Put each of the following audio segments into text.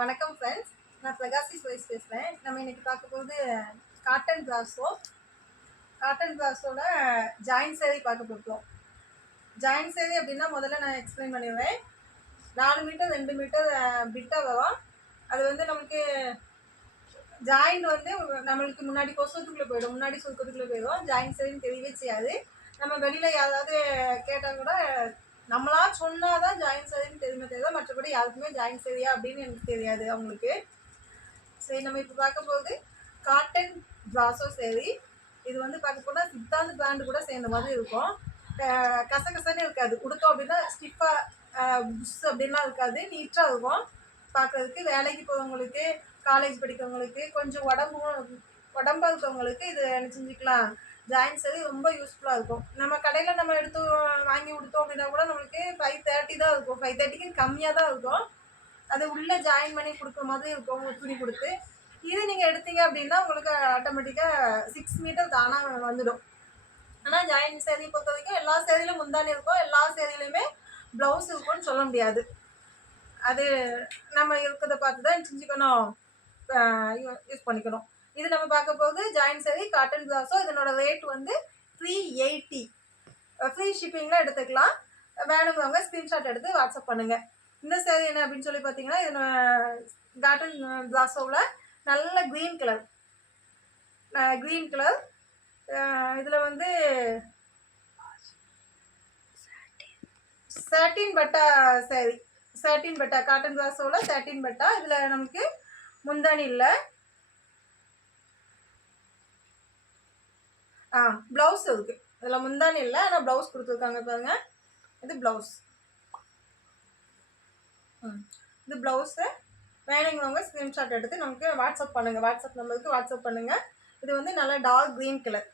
வணக்கம் ஃப்ரெண்ட்ஸ், நான் பிரகாசி சுரேஷ் பேசுகிறேன். நம்ம இன்னைக்கு பார்க்க போகிறது காட்டன் பிராஸோட ஜாயின் சேரீ பார்க்க போகிறோம். ஜாயின் சேரீ அப்படின்னா முதல்ல நான் எக்ஸ்பிளைன் பண்ணிடுவேன். 4 மீட்டர் 2 மீட்டர் பிட்டாக வரும். அது வந்து நமக்கு ஜாயிண்ட் வந்து நம்மளுக்கு முன்னாடி கொசுக்குள்ளே போயிடும், முன்னாடி சுருக்கத்துக்குள்ளே போயிடும். ஜாயின் சேரீன்னு தெரியவே செய்யாது. நம்ம வெளியில் யாராவது கேட்டால் கூட நம்மளா சொன்னாதான் ஜாயின் சேரீன்னு தெரியுமே தெரியாது, மற்றபடி யாருக்குமே ஜாயின் சேரீயா அப்படின்னு எனக்கு தெரியாது அவங்களுக்கு. சரி, நம்ம இப்போ பார்க்க போகுது காட்டன் பிராசோ சேரீ. இது வந்து பார்க்க போனால் சித்தாந்த பிராண்டு கூட சேர்ந்த மாதிரி இருக்கும். கசகசன்னு இருக்காது, கொடுத்தோம் அப்படின்னா ஸ்டிஃபாக புஷ் அப்படின்லாம் இருக்காது, நீட்டாக இருக்கும் பார்க்குறதுக்கு. வேலைக்கு போகிறவங்களுக்கு, காலேஜ் படிக்கிறவங்களுக்கு, கொஞ்சம் உடம்பா இருக்கவங்களுக்கு இது என்ன செஞ்சுக்கலாம். ஜாயின் சேரீ ரொம்ப யூஸ்ஃபுல்லாக இருக்கும். நம்ம கடையில் நம்ம எடுத்து வாங்கி கொடுத்தோம் அப்படின்னா கூட நம்மளுக்கு 530 தான் இருக்கும், 530க்கு கம்மியாக தான் இருக்கும். அது உள்ளே ஜாயின் பண்ணி கொடுக்குற மாதிரி இருக்கும் துணி கொடுத்து. இது நீங்கள் எடுத்தீங்க அப்படின்னா உங்களுக்கு ஆட்டோமேட்டிக்காக 6 மீட்டர் தானாக வந்துடும். ஆனால் ஜாயின் சேரீ பொறுத்த வரைக்கும் எல்லா சேரீலையும் முந்தானி இருக்கும், எல்லா சேரீலையுமே ப்ளவுஸ் இருக்கும்னு சொல்ல முடியாது. அது நம்ம இருக்கிறத பார்த்து தான் செஞ்சுக்கணும், யூஸ் பண்ணிக்கணும். இது நம்ம பார்க்க போகுது ஜாயின் சேரீ காட்டன் பிராஸோ. இதனோட ரேட் வந்து 380. ஃப்ரீ ஷிப்பிங்கில் எடுத்துக்கலாம். வேணுங்கிறவங்க ஸ்க்ரீன்ஷாட் எடுத்து வாட்ஸ்அப் பண்ணுங்கள். இந்த சேரீ என்ன அப்படின்னு சொல்லி பார்த்தீங்கன்னா, இது காட்டன் பிராஸோவில் நல்ல க்ரீன் கலர் இதில் வந்து சாட்டின் பட்டா சேரீ, சாட்டின் பட்டா காட்டன் பிராஸோவில் சாட்டின் பட்டா. இதில் நமக்கு முந்தானி இல்லை, ப்ளவுஸ் இருக்குது. இதில் முந்தானி இல்லை, ஆனால் ப்ளவுஸ் கொடுத்துருக்காங்க பாருங்க. இது ப்ளவுஸ், இது ப்ளவுஸு. வேணுங்கிறவங்க ஸ்க்ரீன்ஷாட் எடுத்து நமக்கு வாட்ஸ்அப் பண்ணுங்கள், வாட்ஸ்அப் நம்பருக்கு வாட்ஸ்அப் பண்ணுங்கள். இது வந்து நல்லா டார்க் க்ரீன் கலர்,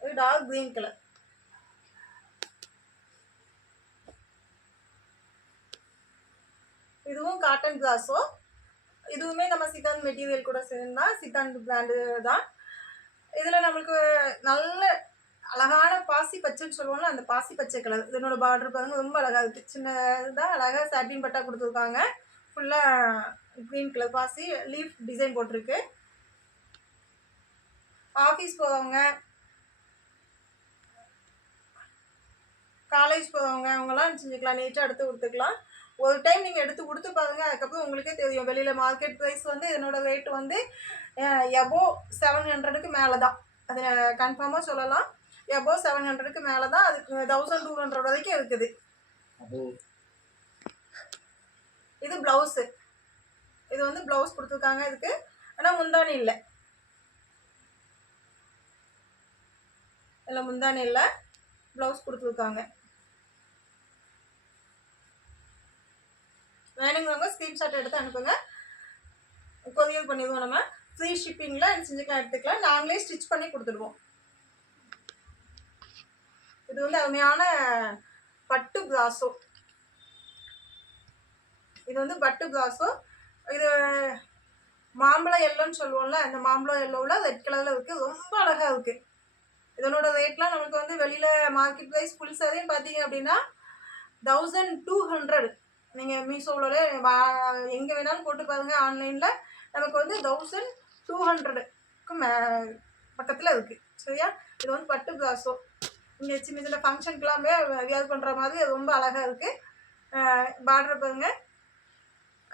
இது டார்க் க்ரீன் கலர். இதுவும் காட்டன் பிராஸோ. இதுவுமே நம்ம சித்தாந்த் மெட்டீரியல் கூட சேர்ந்தா, சித்தாந்த் பிராண்டு தான். இதில் நம்மளுக்கு நல்ல அழகான பாசி பச்சைன்னு சொல்லுவோம்ல, அந்த பாசி பச்சை கலர். இதனோட பார்டர் பாருங்க, ரொம்ப அழகாக இருக்குது. சின்னதாக அழகாக சாட்டின் பட்டா கொடுத்துருக்காங்க. ஃபுல்லாக க்ரீன் கலர் பாசி லீஃப் டிசைன் போட்டிருக்கு. ஆஃபீஸ் போகிறவங்க, காலேஜ் போகிறவங்க அவங்களாம் செஞ்சுக்கலாம், நீட்டாக எடுத்து கொடுத்துக்கலாம். ஒரு டைம் நீங்கள் எடுத்து கொடுத்து பாருங்கள், அதுக்கப்புறம் உங்களுக்கே தெரியும். வெளியில் மார்க்கெட் ப்ரைஸ் வந்து இதனோட ரேட் வந்து எபோவ் 700க்கு மேலே தான், அது கன்ஃபார்மாக சொல்லலாம். எபோவ் 700க்கு மேலே தான், அதுக்கு 1200 வரைக்கும் இருக்குது. இது ப்ளவுஸு, இது வந்து ப்ளவுஸ் கொடுத்துருக்காங்க இதுக்கு, ஆனால் முந்தானி இல்லை. இல்லை முந்தானி இல்லை, ப்ளவுஸ் கொடுத்துருக்காங்க. வேணுங்கிறவங்க ஸ்க்ரீன்ஷாட் எடுத்து அனுப்புங்க, கொரியர் பண்ணிடுவோம். நம்ம ஃப்ரீ ஷிப்பிங்கில் செஞ்சுக்கலாம், எடுத்துக்கலாம். நாங்களே ஸ்டிச் பண்ணி கொடுத்துடுவோம். இது வந்து அருமையான பட்டு பிராஸோ. இது வந்து பட்டு பிராஸோ. இது மாம்பழம் எல்லோன்னு சொல்லுவோம்ல, அந்த மாம்பழம் எல்லோவில் ரெட் கலரில் இருக்குது, ரொம்ப அழகாக இருக்குது. இதனோட ரேட்லாம் நமக்கு வந்து வெளியில் மார்க்கெட் ப்ரைஸ் ஃபுல் சாரியும் பார்த்தீங்க அப்படின்னா 1200. நீங்கள் மீஷோவில் எங்கே வேணாலும் போட்டு பாருங்கள், ஆன்லைனில் நமக்கு வந்து 1200க்கு பக்கத்தில் இருக்குது. சரியா? இது வந்து பட்டு பிராஸோ. இங்கே சின்ன சின்ன ஃபங்க்ஷனுக்குலாமே வியர் பண்ணுற மாதிரி ரொம்ப அழகாக இருக்குது. பார்டர் பாருங்க.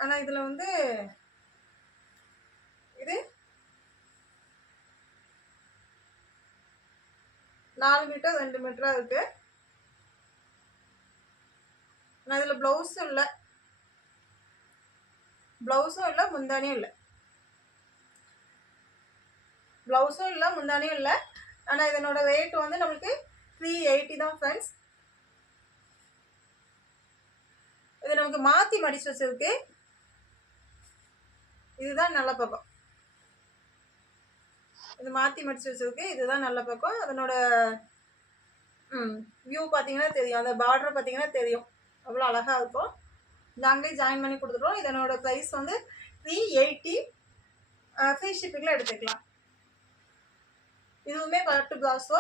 ஆனால் இதில் வந்து இது 4 மீட்டர் 2 மீட்டராக இருக்குது. ஆனால் இதில் ப்ளவுஸும் இல்லை, முந்தானியும் இல்லை, முந்தானியும் இல்லை. ஆனால் இதனோட ரேட் வந்து நம்மளுக்கு 380 தான் ஃப்ரெண்ட்ஸ். இது நமக்கு மாற்றி மடிச்சு வச்சிருக்கு. இதுதான் நல்ல பக்கம், இது மாற்றி மடிச்சு வச்சிருக்கு, இதுதான் நல்ல பக்கம். அதனோட வியூ பார்த்தீங்கன்னா தெரியும், அந்த பார்டர் பார்த்தீங்கன்னா தெரியும், அவ்வளோ அழகாக இருக்கும். நாங்களே ஜாயின் பண்ணி கொடுத்துருவோம். இதனோட ப்ரைஸ் வந்து 380. ஃப்ரீ ஷிப்பிங்கில் எடுத்துக்கலாம். இதுவுமே பட்டு பிராஸோ.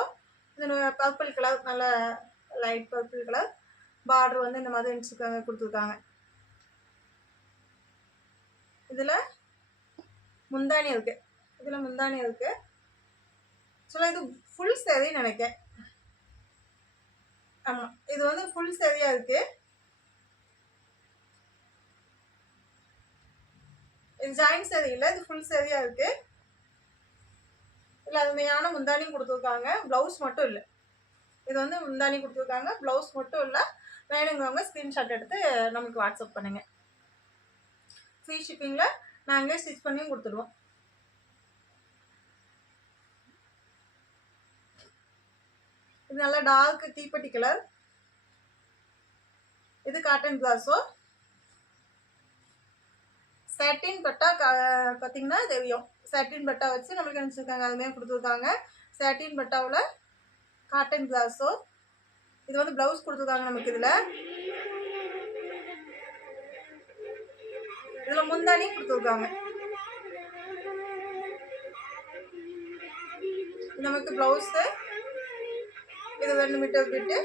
இதனோட பர்பிள் கலர், நல்ல லைட் பர்பிள் கலர். பார்டர் வந்து இந்த மாதிரி கொடுத்துருக்காங்க. இதில் முந்தானி இருக்குது, இதில் முந்தானி இருக்குது. ஆக்சுவலாக இது ஃபுல் சேரீன்னு நினைக்கிறேன். ஆமாம், இது வந்து ஃபுல் சேரீயாக இருக்குது. இது ஜாயின் சேரீ இல்லை, இது ஃபுல் சேரீயாக இருக்குது. இல்லை அருமையான முந்தானியும் கொடுத்துருக்காங்க, ப்ளவுஸ் மட்டும் இல்லை. இது வந்து முந்தானி கொடுத்துருக்காங்க, ப்ளவுஸ் மட்டும் இல்லை. வேணுங்கிறவங்க ஸ்க்ரீன்ஷாட் எடுத்து நமக்கு வாட்ஸ்அப் பண்ணுங்கள். ஃப்ரீ ஷிப்பிங்கில் நாங்களே ஸ்டிச் பண்ணியும் கொடுத்துடுவோம். இது நல்லா டார்க் தீப்பெட்டி கலர். இது காட்டன் பிளாசோ. சாட்டின் பட்டா பார்த்தீங்கன்னா தெரியும். சாட்டின் பட்டா வச்சு நம்மளுக்கு நினச்சிருக்காங்க, அதுமாதிரி கொடுத்துருக்காங்க. சாட்டின் பட்டாவில் காட்டன் பிளாசோ. இது வந்து ப்ளவுஸ் கொடுத்துருக்காங்க நமக்கு. இதில் முந்தானி கொடுத்துருக்காங்க. நமக்கு ப்ளவுஸு இது 2 மீட்டர் விட்டு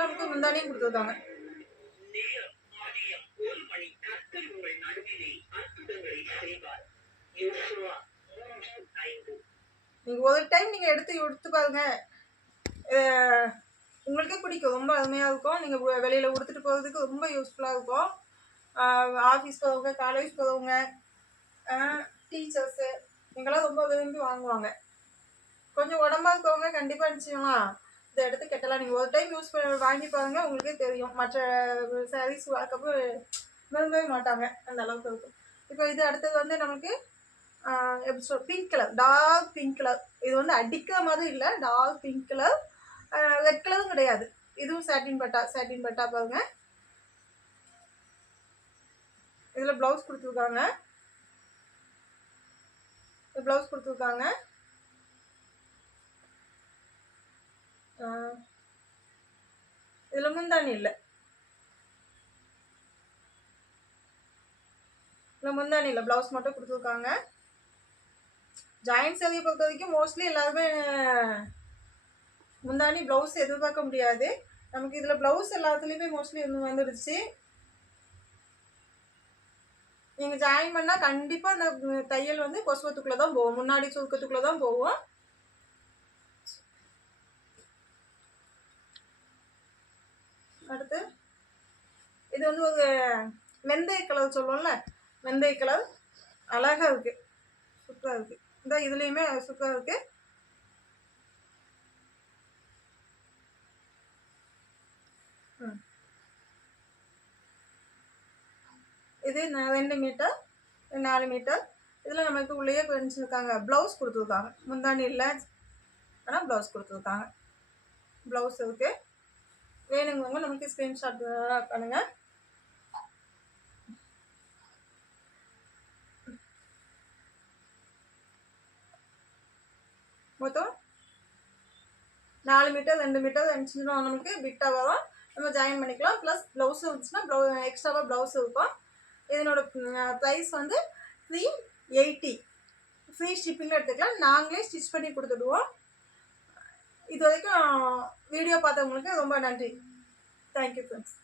நமக்கு முந்தானியும் கொடுத்துருக்காங்க. நீங்கள் ஒரு டைம் நீங்கள் எடுத்து பாருங்க, உங்களுக்கே பிடிக்கும். ரொம்ப அருமையாக இருக்கும். நீங்கள் வெளியில் கொடுத்துட்டு போகிறதுக்கு ரொம்ப யூஸ்ஃபுல்லாக இருக்கும். ஆஃபீஸ் போகிறவங்க, காலேஜ் போகிறவங்க, டீச்சர்ஸு இங்கெல்லாம் ரொம்ப விரும்பி வாங்குவாங்க. கொஞ்சம் உடம்பா இருக்கவங்க கண்டிப்பாக நினச்சிங்களா இதை எடுத்து கட்டலாம். நீங்கள் ஒரு டைம் யூஸ் பண்ணி வாங்கி பாருங்கள், உங்களுக்கே தெரியும். மற்ற சாரீஸ் அதுக்கப்புறம் விரும்பவே மாட்டாங்க, அந்த அளவுக்கு இருக்கும். இப்போ இது அடுத்தது வந்து நமக்கு எப்படி சொல், pink colour, dark pink colour. இது வந்து அடிக்கிற மாதிரி இல்லை, டார்க் பிங்க் கலர். ரெட் கலரும் கிடையாது. இதுவும் சாட்டின் பட்டா பாருங்க. இதில் ப்ளவுஸ் கொடுத்துருக்காங்க. இதில் முந்தானி இல்லை, ப்ளவுஸ் மட்டும் கொடுத்துருக்காங்க. ஜாயின்ட் சேரீயை பொறுத்த வரைக்கும் மோஸ்ட்லி எல்லாருமே முந்தானி ப்ளவுஸ் எதிர்பார்க்க முடியாது. நமக்கு இதில் ப்ளவுஸ் எல்லாத்துலேயுமே மோஸ்ட்லி வந்துடுச்சு. நீங்கள் ஜாயின் பண்ணால் கண்டிப்பாக அந்த தையல் வந்து கொசுவத்துக்குள்ளே தான் போகும், முன்னாடி சுருக்கத்துக்குள்ளே தான் போகும். அடுத்து இது வந்து ஒரு வெந்தய கலர் சொல்லுவோம்ல, வெந்தய கலர். அழகாக இருக்குது, சூப்பராக இருக்குது. இந்த இதுலேயுமே சூப்பராக இருக்குது. இது 2 மீட்டர் 4 மீட்டர். இதில் நமக்கு உள்ளேயே வச்சுருக்காங்க, ப்ளவுஸ் கொடுத்துருக்காங்க. முந்தானி இல்லை, ஆனால் ப்ளவுஸ் கொடுத்துருக்காங்க. ப்ளவுஸ் இருக்குது. வேணுங்கவங்க நமக்கு ஸ்க்ரீன்ஷாட் பண்ணுங்கள். மொத்தம் 4 மீட்டர் 2 மீட்டர் இருந்துச்சுன்னா நமக்கு பிட்டாக வரும், நம்ம ஜாயின் பண்ணிக்கலாம். ப்ளஸ் ப்ளவுஸ் இருந்துச்சுன்னா எக்ஸ்ட்ராவாக ப்ளவுஸ் இருக்கும். இதனோட ப்ரைஸ் வந்து 380. ஃப்ரீ ஷிப்பிங்கில் எடுத்துக்கலாம். நாங்களே ஸ்டிச் பண்ணி கொடுத்துடுவோம். இது வரைக்கும் வீடியோ பார்த்தவங்களுக்கு ரொம்ப நன்றி. Thank you friends.